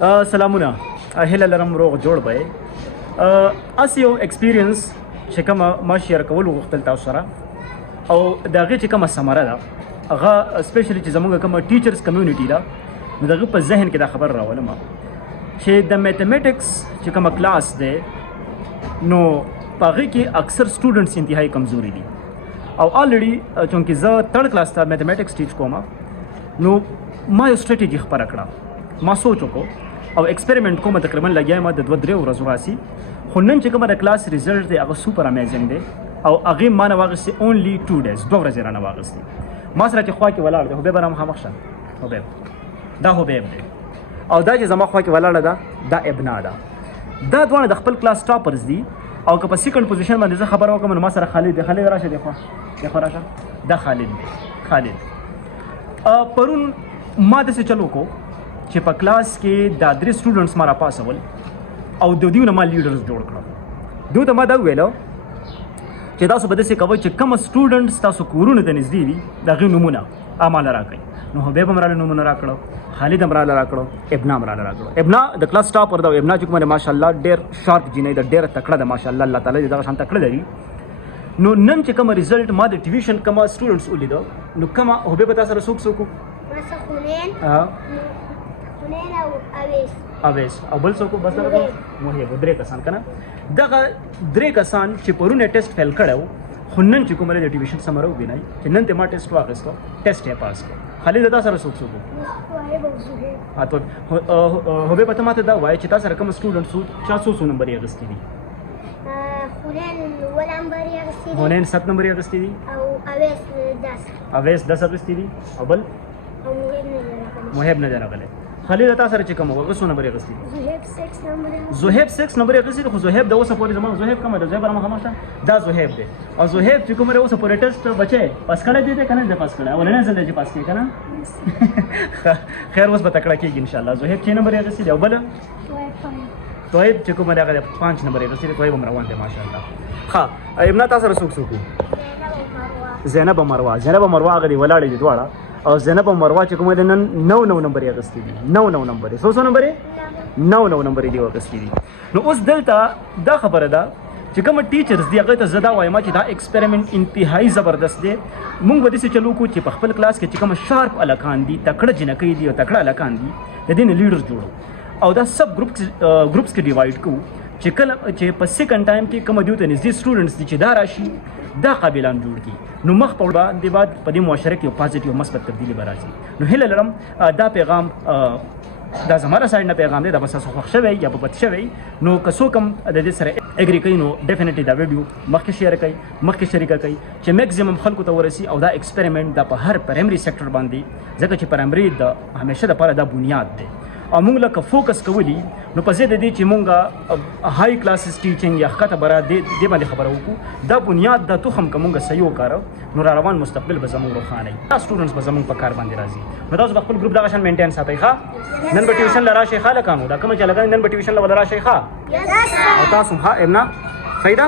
سلامونه هله لرم روغ جوړ به اس یو ایکسپیرینس چې کوم ما شیر کول غوښتل تاسو سره او دغه چې کوم سمره ده هغه سپیشلی چې زموږ کوم ټیچرز کمیونټي ده نو دغه په ذهن کې دا خبر راولم چې د میتھمیټکس چې کوم کلاس ده نو پاره کې اکثر سټوډنټس انتهایی کمزوري دي او الریډي چونکه زه تھرډ کلاس ته میتھمیټکس ټیچ کوم نو ما یو سټریټجی خبره کړه ما سوچ وکړو او ایکسپریمنٹ کوم تقریبا لګیا ما د 2-3 ورځې راسي خو نن چې کومه د کلاس ریزلټ دی هغه سوپر امیزنګ دی او هغه ما نه واغستې اونلی 2 days 2 ورځې رانه واغستې ما سره چې خوا کې ولاړ دی حبیب رحم خامخشه حبیب دا حبیب دی او دا چې زما خوا کې ولاړه ده دا ابنا ده دا دوه د خپل کلاس ټاپرز دي او که په سیکنډ پوزیشن باندې زه خبر وکم نو ما سره خالد دی خالد راشه دی خو راشه دا خالد دی خالد پرون ما داسې چلو کو چې په کلاس کې دا 3 سټوډنټس ما را پاسول او د دوی نه ما لیډرز جوړ کړل دوی ته ما دا ویلو چې تاسو به داسې کوئ چې کوم سټوډنټس تاسو کورونو ته نږدې دي د هغې نومونه اماله راکړئ نو حبیب هم راله نومونه راکړو خالد هم راله راکړو ابنا هم راله راکړو ابنا د کلاس ټاپر ده ابنا چې کومه ماشاءالله ډېر شارپ جینۍ ده ډېره تکړه ده ماشاءالله الله تعالی دې دغه شان تکړه لري نو نن چې کوم ریزلټ ما د ټیویشن کوم سټوډنټس ولیدو نو کوم حبیب تاسو سره څوک اویس او بل څوک بس درته محیب 3 کسان کنه دغه 3 کسان چې پرونه ټیسټ فیل کړو خو نن چې کومه د ټیویشن سمره وبینای چې نن ته ما ټیسټ واغستو ټیسټ یې پاس کړ خالد دا سره څوک هو به پته ماته دا وای چې تاسو سره کوم سټوډنټ سو 400 نمبر یې غستې دي هونن 7 نمبر یې غستې دي او اویس 10 غستې دي او بل محیب نه راغله خالد تاسو سره چې کوم وګه سو نمبر یې غستې زهیب 6 نمبر یې غستې خو زهیب د اوسه پورې زموږ زهیب کومه ده زهیب رحم خامخشه دا زهیب دی او زهیب چې کومه اوسه پورې ټیسټ بچي پاس کړی دی کنه د پاس کړی ولنه زل دی پاس کړی کنه خیر اوس به تکړه کېږي ان شاء الله زهیب 6 نمبر یې غستې دی او بل تویب چې کومه هغه 5 نمبر یې غستې دی تویب هم روان دی ماشاءالله ها ابنا تاسو سره څوک زینب او مروه هغه دی ولاړې دي دواړه او زینب او مروه چې کومه نن 9 نمبر یې غستې دي 9 نمبر یې 100 نمبر یې 9 نمبر یې غستې دي نو اوس دلته دا خبره ده چې کوم ټیچرز دی هغه ته زدا وایم چې دا ایکسپریمنٹ انتهایی زبردست دی مونږ به دې چلو کو چې په خپل کلاس کې چې کوم شارپ الکان دي تکړه جنکې دي او تکړه الکان دي د دې نه لیډرز جوړو او دا سب ګروپس کې ډیوایډ کو چې کله چې په سیکنډ ټایم کې کوم دیو ته نږدې سټوډنټس دي چې دا راشي دا قابلان جوړ کی نو مخ په باندې بعد په دې معاشره کې یو پازیټیو مثبت تبدیلی به راځي نو هیله لرم دا پیغام دا زماره سایډ نه پیغام دی دا بس تاسو خوښ شوی یا په پد شوی نو که څوک هم د دې سره اګری کوي نو ډیفینیټلی دا ویډیو مخکې شیر کړئ مخکې شریکه کړئ چې میکزیمم خلکو ته ورسي او دا ایکسپریمنٹ دا په هر پرایمري سیکټر باندې ځکه چې پرایمري د همیشه لپاره دا بنیاد دی او موږ لکه فوکس کولی نو په ضد دې چې موږ های کلاسز ټیچینګ یا ښکته برا دې باندې خبره وکړو دا بنیاد دا تخم که موږ صحیح وکړو نو را روان مستقبل به زموږ روښانه وي دا سټوډنټس به زموږ په کار باندې راځي نو تاسو به خپل ګروپ دغه شان مینټین ساتئ ښه نن به ټیوشن له راشئ ښه لکانو دا کومه چې لګا نن به ټیوشن له راشئ ښه او تاسو ها ابنا صحیح ده